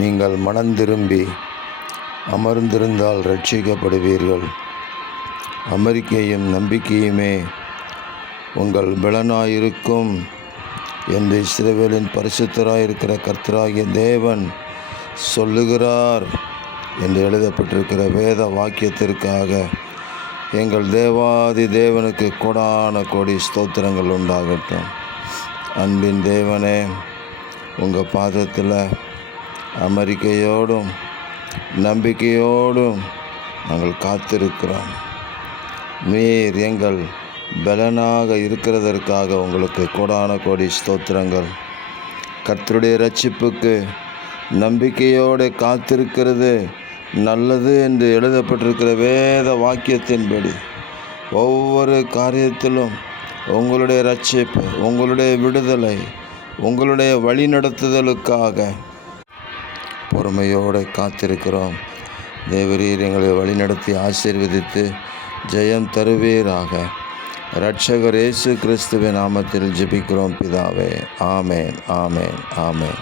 நீங்கள் மனந்திரும்பி அமர்ந்திருந்தால் ரட்சிக்கப்படுவீர்கள். அமெரிக்கையும் நம்பிக்கையுமே உங்கள் பலனாயிருக்கும் என்று இஸ்ரவேலின் பரிசுத்தராயிருக்கிற கர்த்தராகிய தேவன் சொல்லுகிறார் என்று எழுதப்பட்டிருக்கிற வேத வாக்கியத்திற்காக எங்கள் தேவாதி தேவனுக்கு கோடான கோடி ஸ்தோத்திரங்கள் உண்டாகட்டும். அன்பின் தேவனே, உங்கள் பாதத்தில் அமெரிக்கையோடும் நம்பிக்கையோடும் நாங்கள் காத்திருக்கிறோம். நீர் எங்கள் பலனாக இருக்கிறதற்காக உங்களுக்கு கோடான கோடி ஸ்தோத்திரங்கள். கர்த்தருடைய இரட்சிப்புக்கு நம்பிக்கையோடு காத்திருக்கிறது நல்லது என்று எழுதப்பட்டிருக்கிற வேத வாக்கியத்தின்படி ஒவ்வொரு காரியத்திலும் உங்களுடைய இரட்சிப்பு, உங்களுடைய விடுதலை, உங்களுடைய வழிநடத்துதலுக்காக பொறுமையோடு காத்திருக்கிறோம். தேவரீர் எங்களை வழிநடத்தி ஆசீர்வதித்து ஜெயம் தருவீராக. இரட்சகர் இயேசு கிறிஸ்துவின் நாமத்தில் ஜெபிக்கிறோம் பிதாவே. ஆமேன், ஆமேன், ஆமேன்.